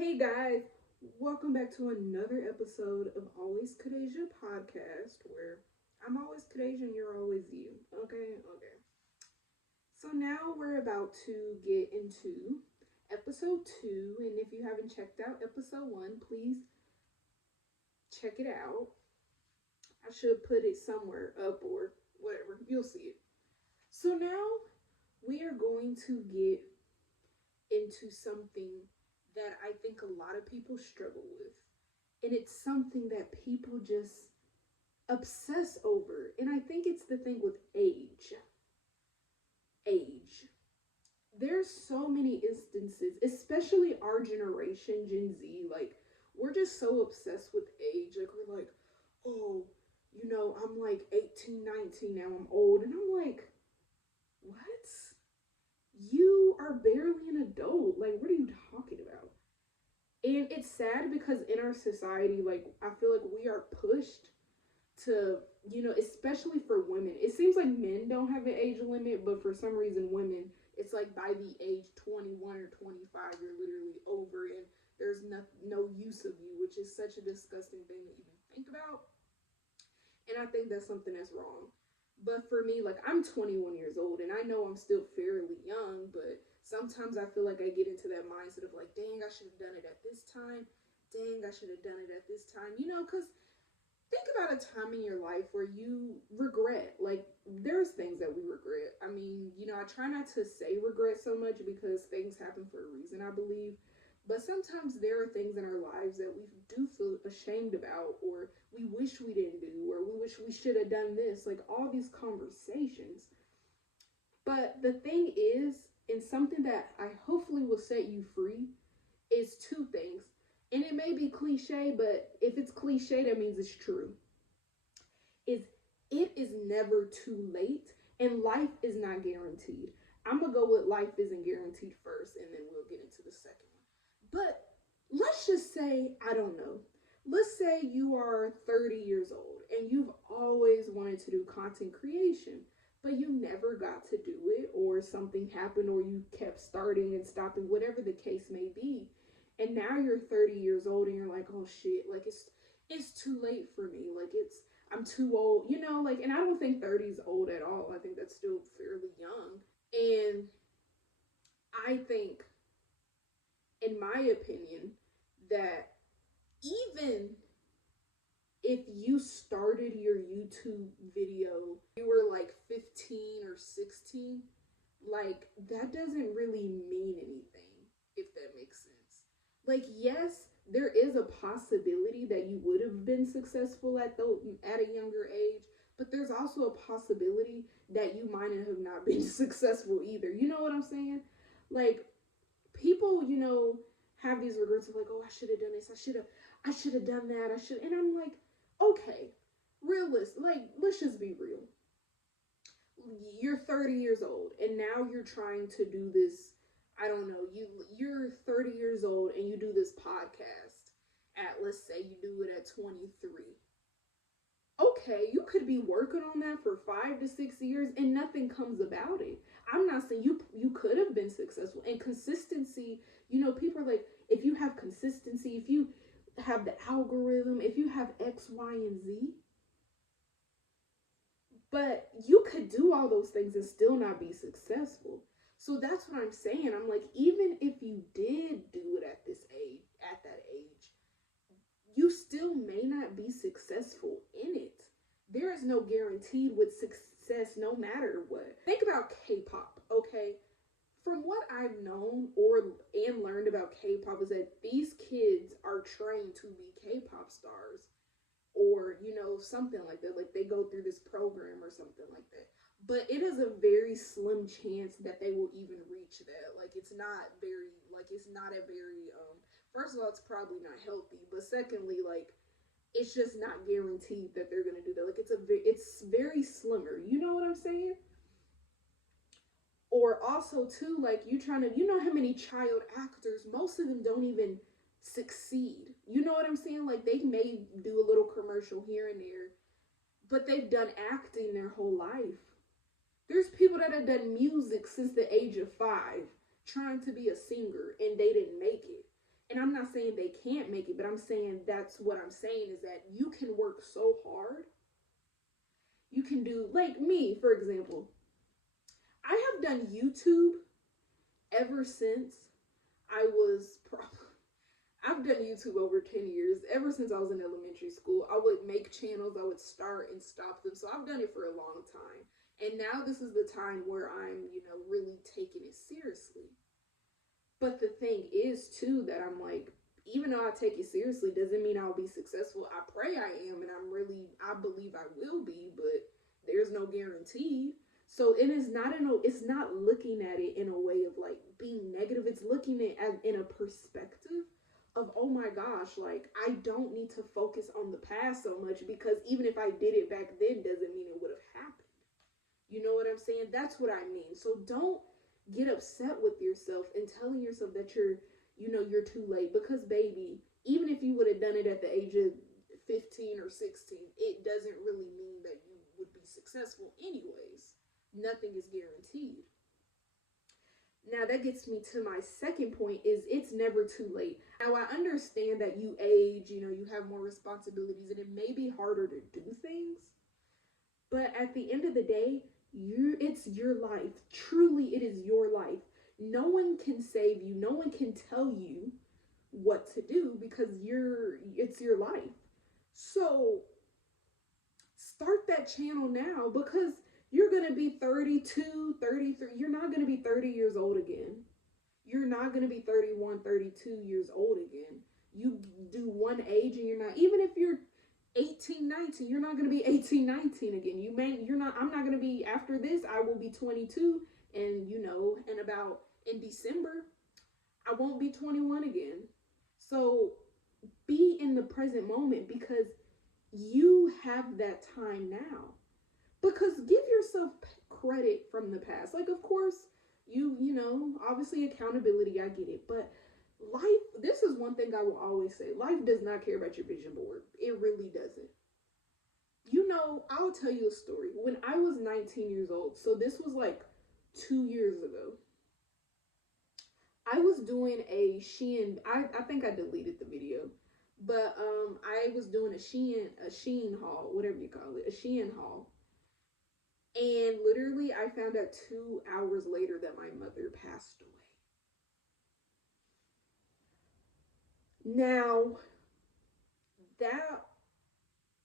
Hey guys, welcome back to another episode of Always Kadeja podcast where I'm always Kadeja and you're always you. Okay. So now we're about to get into episode 2, and if you haven't checked out episode 1, please check it out. I should put it somewhere up or whatever, you'll see it. So now we are going to get into something that I think a lot of people struggle with. And it's something that people just obsess over. And I think it's the thing with age. Age. There's so many instances, especially our generation, Gen Z, like, we're just so obsessed with age. Like, we're like, oh, I'm like 18, 19 now, I'm old. And I'm like, what? You are barely an adult. Like, what are you talking about? And it's sad because in our society, like, I feel like we are pushed to, especially for women. It seems like men don't have an age limit, but for some reason, women, it's like by the age 21 or 25, you're literally over and there's no use of you, which is such a disgusting thing to even think about. And I think that's something that's wrong. But for me, like, I'm 21 years old and I know I'm still fairly young, but sometimes I feel like I get into that mindset of like, dang, I should have done it at this time. Dang, I should have done it at this time. Because think about a time in your life where you regret. Like, there's things that we regret. I mean, I try not to say regret so much because things happen for a reason, I believe. But sometimes there are things in our lives that we do feel ashamed about, or we wish we didn't do, or we wish we should have done this, like all these conversations. But the thing is, and something that I hopefully will set you free, is two things. And it may be cliche, but if it's cliche, that means it's true. Is it is never too late, and life is not guaranteed. I'm going to go with life isn't guaranteed first, and then we'll get into the second one. But let's just say, I don't know. Let's say you are 30 years old and you've always wanted to do content creation, but you never got to do it, or something happened, or you kept starting and stopping, whatever the case may be. And now you're 30 years old and you're like, oh shit, like it's too late for me. Like I'm too old, like, and I don't think 30 is old at all. I think that's still fairly young. And I think, in my opinion, that even if you started your YouTube video, you were like 15 or 16, like, that doesn't really mean anything, if that makes sense. Like, yes, there is a possibility that you would have been successful at a younger age, but there's also a possibility that you might have not been successful either. You know what I'm saying? Like, people, have these regrets of like, oh, I should have done this, I should have done that, and I'm like, okay, realistic, like, let's just be real. You're 30 years old and now you're trying to do this. I don't know, you're 30 years old and you do this podcast at, let's say you do it at 23. Okay, you could be working on that for 5 to 6 years and nothing comes about it. I'm not saying you could have been successful. And consistency, people are like, if you have consistency, if you have the algorithm, if you have X, Y, and Z, but you could do all those things and still not be successful. So that's what I'm saying. I'm like, even if you did do it at that age, you still may not be successful in it. There is no guarantee with success no matter what. Think about K-pop, okay? From what I've known and learned about K-pop is that these kids are trained to be K-pop stars, or, something like that. Like, they go through this program or something like that. But it is a very slim chance that they will even reach that. Like, it's not a very, first of all, it's probably not healthy. But secondly, like, it's just not guaranteed that they're going to do that. Like, it's very slimmer. You know what I'm saying? Or also, too, like, how many child actors, most of them don't even succeed. You know what I'm saying? Like, they may do a little commercial here and there, but they've done acting their whole life. There's people that have done music since the age of 5, trying to be a singer, and they didn't make it. And I'm not saying they can't make it, but I'm saying that's what I'm saying is that you can work so hard. You can do, like me, for example. I have done YouTube ever since I was I've done YouTube over 10 years. Ever since I was in elementary school, I would make channels, I would start and stop them. So I've done it for a long time. And now this is the time where I'm, really taking it seriously. But the thing is, too, that I'm like, even though I take it seriously, doesn't mean I'll be successful. I pray I am, and I believe I will be, but there's no guarantee. So it's not looking at it in a way of like being negative. It's looking at it in a perspective of, oh my gosh, like I don't need to focus on the past so much, because even if I did it back then doesn't mean it would have happened. You know what I'm saying? That's what I mean. So don't get upset with yourself and telling yourself that you're too late, because baby, even if you would have done it at the age of 15 or 16, it doesn't really mean that you would be successful anyways. Nothing is guaranteed. Now that gets me to my second point, is it's never too late. Now I understand that you age, you have more responsibilities and it may be harder to do things, but at the end of the day, it's your life. Truly, it is your life. No one can save you. No one can tell you what to do, because it's your life. So start that channel now, because you're going to be 32, 33. You're not going to be 30 years old again. You're not going to be 31, 32 years old again. You do one age and you're not, even if you're 18, 19, you're not going to be 18, 19 again. I'm not going to be, after this, I will be 22, and in December, I won't be 21 again. So be in the present moment, because you have that time now. Because give yourself credit from the past. Like, of course, obviously accountability, I get it. But life, this is one thing I will always say. Life does not care about your vision board. It really doesn't. I'll tell you a story. When I was 19 years old, so this was like 2 years ago, I was doing a Shein, I think I deleted the video, but I was doing a Shein haul, whatever you call it, a Shein haul. And literally, I found out 2 hours later that my mother passed away. Now, that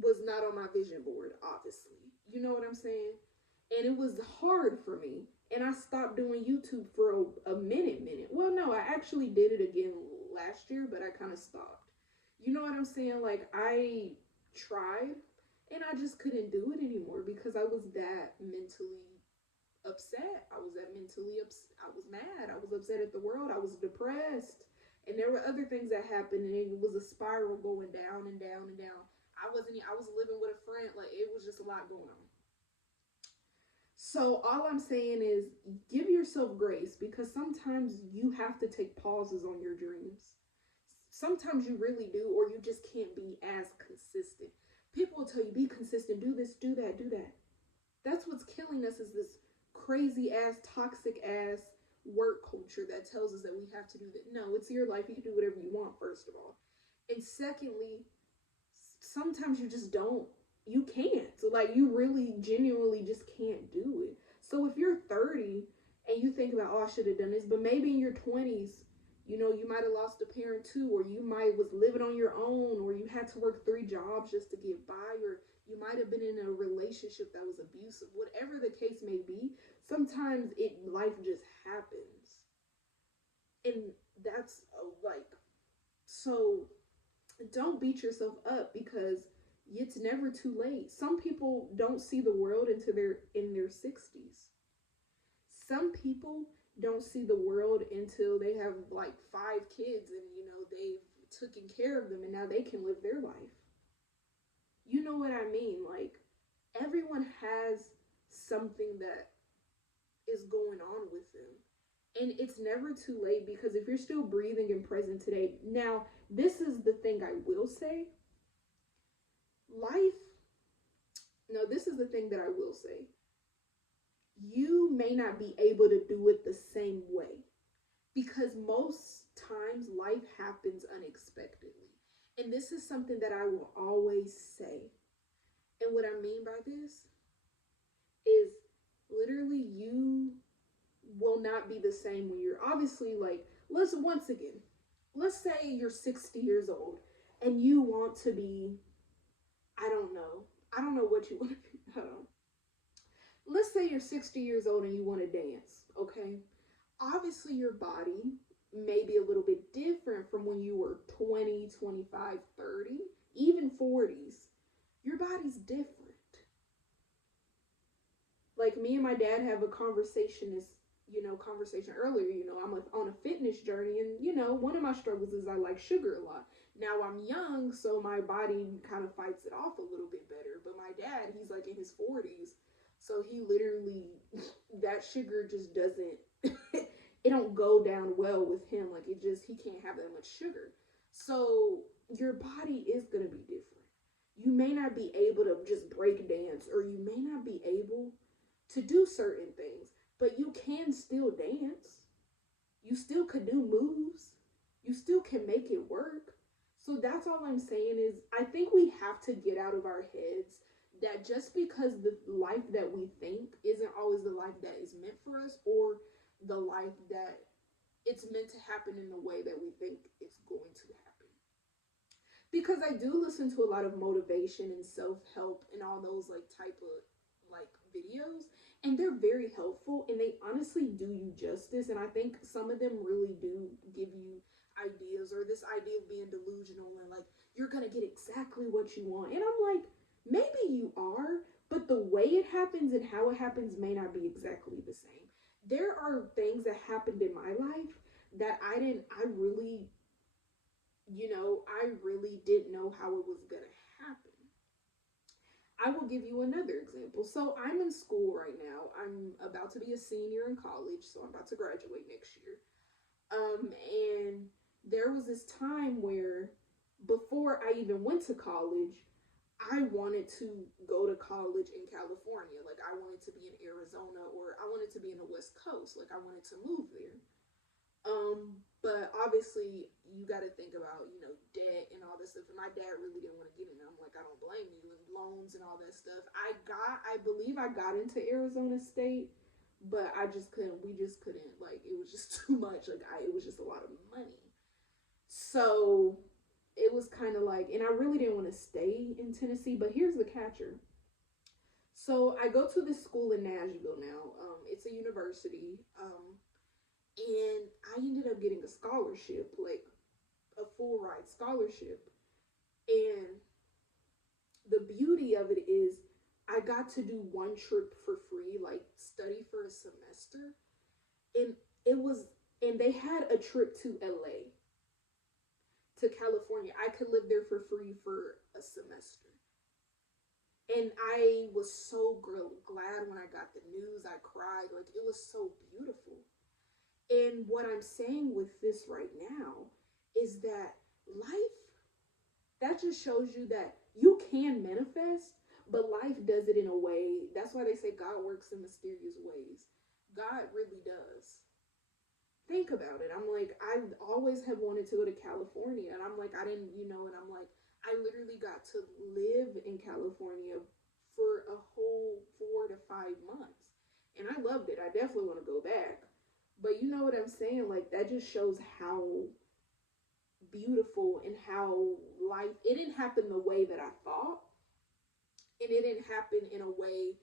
was not on my vision board, obviously. You know what I'm saying? And it was hard for me. And I stopped doing YouTube for a minute. Well, no, I actually did it again last year, but I kind of stopped. You know what I'm saying? Like, I tried, and I just couldn't do it anymore, because I was that mentally upset. I was mad. I was upset at the world. I was depressed. And there were other things that happened, and it was a spiral going down and down and down. I was living with a friend. Like, it was just a lot going on. So all I'm saying is, give yourself grace, because sometimes you have to take pauses on your dreams. Sometimes you really do, or you just can't be as consistent. People will tell you, be consistent, do this, do that, do that. That's what's killing us, is this crazy ass, toxic ass work culture that tells us that we have to do that. No, it's your life. You can do whatever you want, first of all. And secondly, sometimes you just you can't. So like, you really genuinely just can't do it. So if you're 30 and you think about, oh, I should have done this, but maybe in your 20s, you might have lost a parent too, or you might was living on your own, or you had to work 3 jobs just to get by, or you might have been in a relationship that was abusive. Whatever the case may be, sometimes life just happens. And that's so don't beat yourself up, because it's never too late. Some people don't see the world until they're in their 60s. Some people don't see the world until they have like 5 kids, and they've taken care of them, and now they can live their life. You know what I mean? Like, everyone has something that is going on with them. And it's never too late, because if you're still breathing and present today. Now, this is the thing I will say. This is the thing that I will say. You may not be able to do it the same way, because most times life happens unexpectedly. And this is something that I will always say. And what I mean by this is literally you will not be the same when you're obviously like, let's say you're 60 years old and you want to be, I don't know. I don't know what you want to be. I don't know. Let's say you're 60 years old and you want to dance, okay? Obviously your body may be a little bit different from when you were 20, 25, 30, even 40s. Your body's different. Like me and my dad have a conversation earlier. I'm on a fitness journey, and one of my struggles is I like sugar a lot. Now I'm young, so my body kind of fights it off a little bit better. But my dad, he's like in his 40s, so he literally that sugar just doesn't it don't go down well with him. Like he can't have that much sugar. So your body is gonna be different. You may not be able to just break dance, or you may not be able to do certain things, but you can still dance. You still could do moves. You still can make it work. So that's all I'm saying is I think we have to get out of our heads that just because the life that we think isn't always the life that is meant for us, or the life that it's meant to happen in the way that we think it's going to happen. Because I do listen to a lot of motivation and self-help and all those like type of like videos, and they're very helpful, and they honestly do you justice. And I think some of them really do give you ideas, or this idea of being delusional and like you're gonna get exactly what you want. And I'm like, maybe you are, but the way it happens and how it happens may not be exactly the same. There are things that happened in my life that I really didn't know how it was gonna happen. I will give you another example. So I'm in school right now. I'm about to be a senior in college, so I'm about to graduate next year. And there was this time where before I even went to college, I wanted to go to college in California. Like I wanted to be in Arizona, or I wanted to be in the West Coast. Like I wanted to move there. But obviously you got to think about, debt and all this stuff. And my dad really didn't want to get in. I'm like, I don't blame you. And loans and all that stuff. I believe I got into Arizona State, but we just couldn't, like, it was just too much. Like, it was just a lot of money. So it was kind of like, and I really didn't want to stay in Tennessee, but here's the catcher. So I go to this school in Nashville now. It's a university. And I ended up getting a scholarship, like a full ride scholarship. And the beauty of it is I got to do one trip for free, like study for a semester. And they had a trip to LA, to California. I could live there for free for a semester. And I was so glad when I got the news. I cried. Like, it was so beautiful. And what I'm saying with this right now is that life, that just shows you that you can manifest, but life does it in a way. That's why they say God works in mysterious ways. God really does. Think about it. I'm like, I always have wanted to go to California, and I'm like, I didn't, and I'm like, I literally got to live in California for a whole 4 to 5 months. And I loved it. I definitely want to go back. But you know what I'm saying? Like, that just shows how beautiful and how it didn't happen the way that I thought. And it didn't happen in a way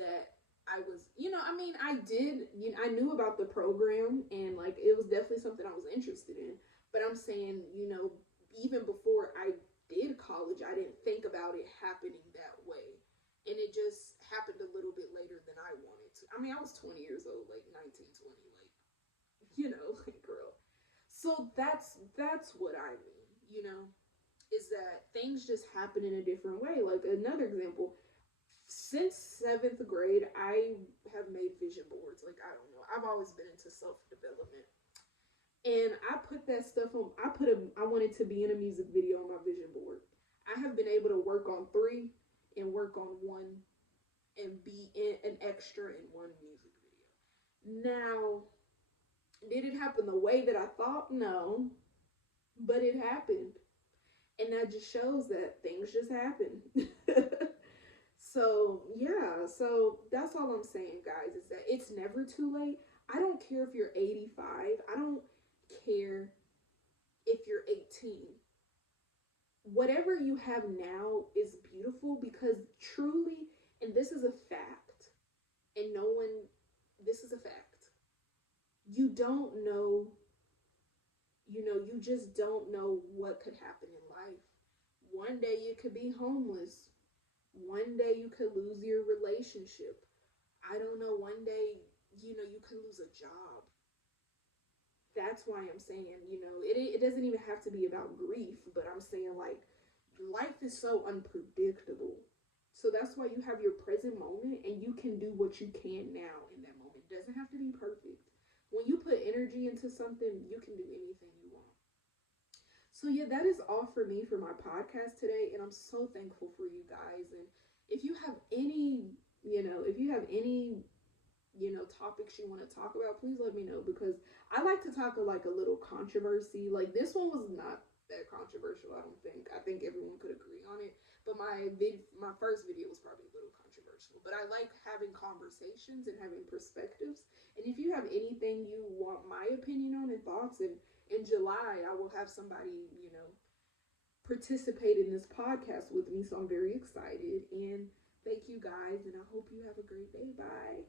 that I was, I knew about the program, and like, it was definitely something I was interested in. But I'm saying, even before I did college, I didn't think about it happening that way. And it just happened a little bit later than I wanted to. I mean, I was 20 years old, like 19, 20, like, girl. So that's what I mean, is that things just happen in a different way. Like, another example, since 7th grade, I have made vision boards. Like, I don't know. I've always been into self-development. And I put that stuff on, I wanted to be in a music video on my vision board. I have been able to work on 3 and work on 1 and be an extra in 1 music video. Now, Did it happen the way that I thought? No, but it happened. And that just shows that things just happen. So, yeah, so that's all I'm saying, guys, is that it's never too late. I don't care if you're 85, I don't care if you're 18. Whatever you have now is beautiful because truly, and this is a fact, and no one, this is a fact. You don't know, you just don't know what could happen in life. One day you could be homeless. One day you could lose your relationship. I don't know. One day, you could lose a job. That's why I'm saying, it doesn't even have to be about grief, but I'm saying, like, life is so unpredictable. So that's why you have your present moment and you can do what you can now in that moment. It doesn't have to be perfect. When you put energy into something, you can do anything you want. So yeah, that is all for me for my podcast today, and I'm so thankful for you guys. And if you have any, if you have any, topics you want to talk about, please let me know because I like to talk like a little controversy. Like this one was not that controversial, I don't think. I think everyone could agree on it. But my first video was probably a little controversial. But I like having conversations and having perspectives. And if you have anything you want my opinion on and thoughts, and in July I will have somebody, participate in this podcast with me. So I'm very excited. And thank you guys. And I hope you have a great day. Bye.